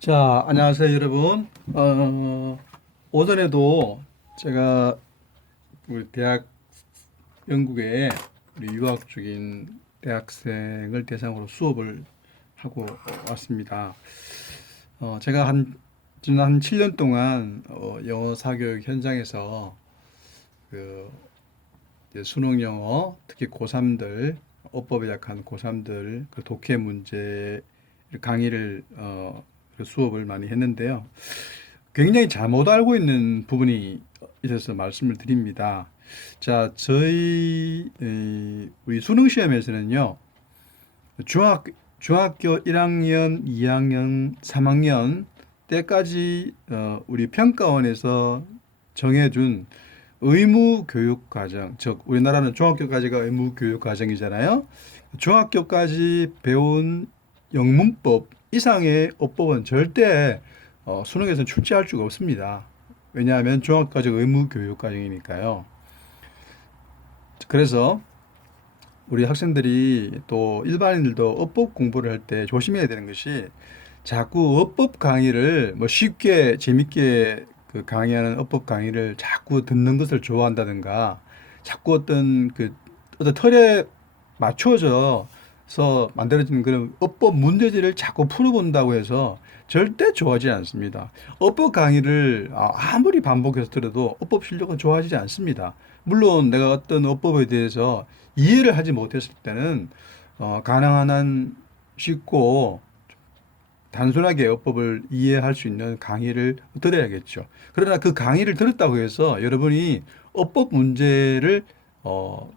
자, 안녕하세요, 여러분. 오전에도 제가 우리 대학 영국에 우리 유학 중인 대학생을 대상으로 수업을 하고 왔습니다. 제가 지난 7년 동안 영어 사교육 현장에서 그 이제 수능 영어, 특히 고3들, 어법에 약한 고3들 그 독해 문제 강의를 그 수업을 많이 했는데요. 굉장히 잘못 알고 있는 부분이 있어서 말씀을 드립니다. 자, 우리 수능 시험에서는요, 중학, 중학교 1학년, 2학년, 3학년 때까지 우리 평가원에서 정해준 의무 교육 과정, 즉 우리나라는 중학교까지가 의무 교육 과정이잖아요. 중학교까지 배운 영문법 이상의 어법은 절대 수능에서는 출제할 수가 없습니다. 왜냐하면 중학교까지 의무 교육 과정이니까요. 그래서 우리 학생들이 또 일반인들도 어법 공부를 할 때 조심해야 되는 것이 자꾸 어법 강의를 뭐 쉽게 재밌게 그 강의하는 어법 강의를 자꾸 듣는 것을 좋아한다든가 자꾸 어떤 틀에 맞춰져서 만들어진 그런 어법 문제지를 자꾸 풀어본다고 해서 절대 좋아하지 않습니다. 어법 강의를 아무리 반복해서 들어도 어법 실력은 좋아지지 않습니다. 물론 내가 어떤 어법에 대해서 이해를 하지 못했을 때는 가능한 한 쉽고 단순하게 어법을 이해할 수 있는 강의를 들어야겠죠. 그러나 그 강의를 들었다고 해서 여러분이 어법 문제를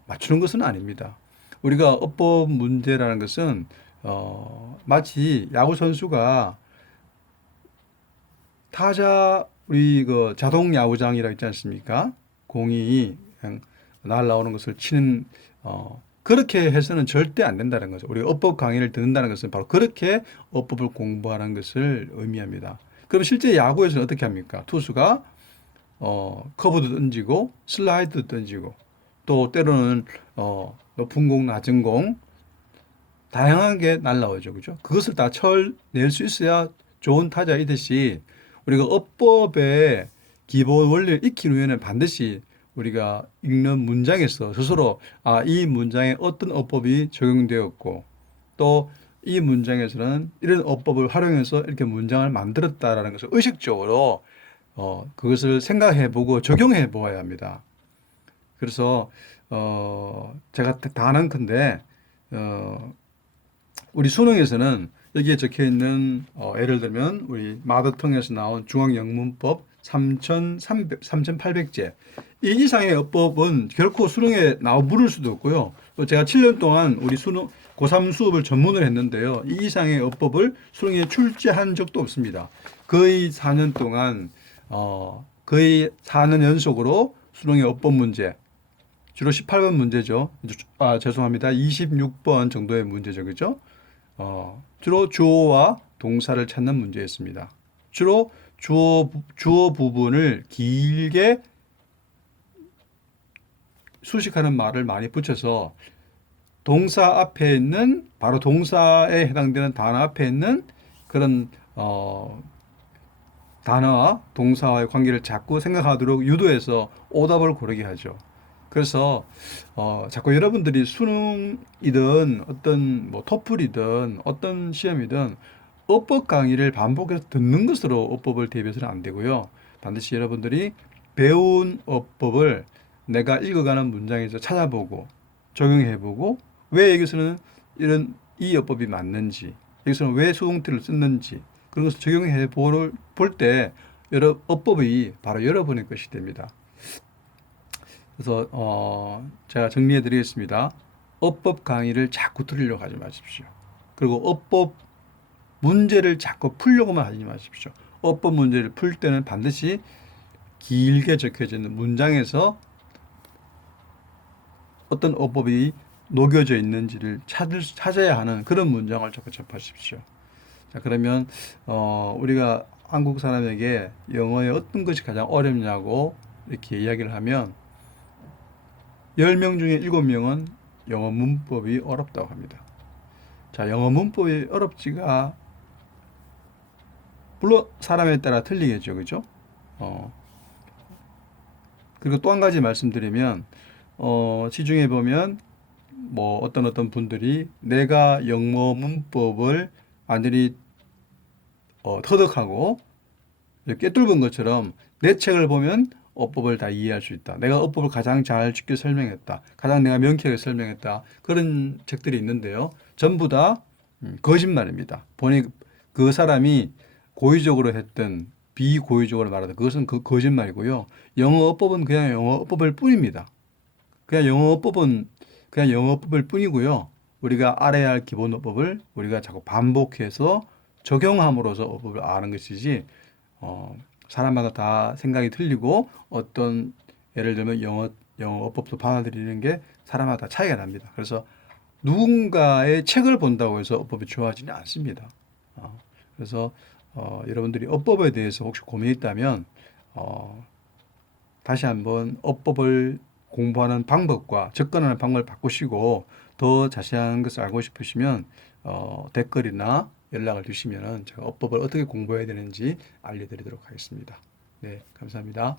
맞추는 것은 아닙니다. 우리가 어법 문제라는 것은 마치 야구 선수가 타자 우리 그 자동 야구장이라고 있지 않습니까? 공이 그냥 날아오는 것을 치는 그렇게 해서는 절대 안 된다는 거죠. 우리가 어법 강의를 듣는다는 것은 바로 그렇게 어법을 공부하는 것을 의미합니다. 그럼 실제 야구에서는 어떻게 합니까? 투수가 커브도 던지고 슬라이드도 던지고 또 때로는 높은 공, 낮은 공 다양한 게 날라오죠. 그죠? 그것을 다 쳐낼 수 있어야 좋은 타자이듯이 우리가 어법의 기본 원리를 익힌 후에는 반드시 우리가 읽는 문장에서 스스로 이 문장에 어떤 어법이 적용되었고 또 이 문장에서는 이런 어법을 활용해서 이렇게 문장을 만들었다라는 것을 의식적으로 그것을 생각해 보고 적용해 보아야 합니다. 그래서 제가 단언컨대 어, 우리 수능에서는 여기에 적혀 있는 예를 들면 우리 마더텅에서 나온 중앙영문법 3,800제 이 이상의 어법은 결코 수능에 물을 수도 없고요. 또 제가 7년 동안 우리 수능 고3 수업을 전문을 했는데요. 이 이상의 어법을 수능에 출제한 적도 없습니다. 거의 4년 연속으로 수능의 어법 문제 주로 18번 문제죠. 죄송합니다. 26번 정도의 문제죠. 그죠? 주로 주어와 동사를 찾는 문제였습니다. 주로 주어 부분을 길게 수식하는 말을 많이 붙여서 동사 앞에 있는 바로 동사에 해당되는 단어 앞에 있는 그런 단어와 동사와의 관계를 자꾸 생각하도록 유도해서 오답을 고르게 하죠. 그래서 자꾸 여러분들이 수능이든 어떤 뭐 토플이든 어떤 시험이든 어법 강의를 반복해서 듣는 것으로 어법을 대비해서는 안 되고요. 반드시 여러분들이 배운 어법을 내가 읽어가는 문장에서 찾아보고 적용해보고 왜 여기서는 이 어법이 맞는지 여기서는 왜 수동태를 썼는지 그런 것을 적용해 볼 때 여러 어법이 바로 여러분의 것이 됩니다. 그래서 제가 정리해 드리겠습니다. 어법 강의를 자꾸 들으려고 하지 마십시오. 그리고 어법 문제를 자꾸 풀려고만 하지 마십시오. 어법 문제를 풀 때는 반드시 길게 적혀져 있는 문장에서 어떤 어법이 녹여져 있는지를 찾아야 하는 그런 문장을 자꾸 접하십시오. 자, 그러면 우리가 한국 사람에게 영어의 어떤 것이 가장 어렵냐고 이렇게 이야기를 하면 10명 중에 7명은 영어 문법이 어렵다고 합니다. 자, 영어 문법이 어렵지가 물론 사람에 따라 틀리겠죠, 그죠? 어, 그리고 또 한 가지 말씀드리면, 시중에 보면 뭐 어떤 분들이 내가 영어 문법을 완전히 터득하고 꿰뚫은 것처럼 내 책을 보면 어법을 다 이해할 수 있다. 내가 어법을 가장 잘 쉽게 설명했다. 가장 내가 명쾌하게 설명했다. 그런 책들이 있는데요. 전부 다 거짓말입니다. 보니 그 사람이 고의적으로 했던 비고의적으로 말하던 그것은 그 거짓말이고요. 영어 어법은 그냥 영어 어법일 뿐입니다. 그냥 영어법은 그냥 영어법일 뿐이고요. 우리가 알아야 할 기본 어법을 우리가 자꾸 반복해서 적용함으로써 어법을 아는 것이지, 어, 사람마다 다 생각이 틀리고 어떤 예를 들면 영어 어법도 받아들이는 게 사람마다 차이가 납니다. 그래서 누군가의 책을 본다고 해서 어법이 좋아지는 않습니다. 그래서 여러분들이 어법에 대해서 혹시 고민이 있다면 어, 다시 한번 어법을 공부하는 방법과 접근하는 방법을 바꾸시고 더 자세한 것을 알고 싶으시면 댓글이나 연락을 주시면 제가 어법을 어떻게 공부해야 되는지 알려드리도록 하겠습니다. 네, 감사합니다.